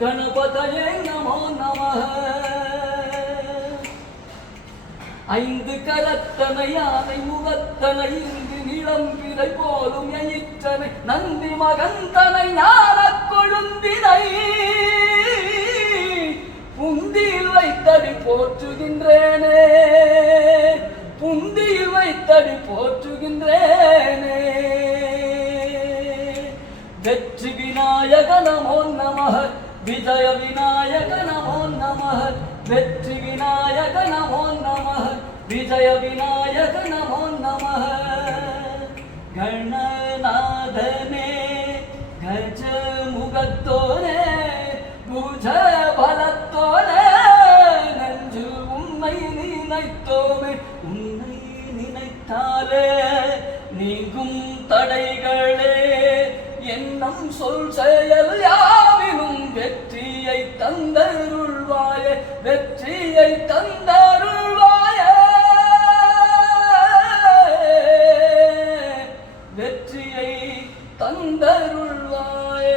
கணபதயே நமோ நமः ஐந்து கரத்தனை யானை முகத்தனை இங்கு நிலம்பிரை போலும் எயிற்றனை நந்தி மகந்தனை ஞானக் கொழுந்தினை புந்தியில் வைத்தடி போற்றுகின்றேனே புந்தியில் வைத்தடி போற்றுகின்றேனே வெற்றி விநாயக நமோ நமः விஜய விநாயக நமோ நமः வெற்றி விநாயக நமோ நமः விஜய விநாயக நமோ நமः கணநாதனே கஜ முகத்தோனே பூஜ பலத்தோனே நஞ்சு உன்னை நினைத்தோமே உன்னை நினைத்தாலே நீங்கும் தடைகளே என்னும் சொல் செயல் யாவினும் வெற்றியை தந்தருள்வாயே வெற்றியை தந்தருள்வாயே வெற்றியை தந்தருள்வாயே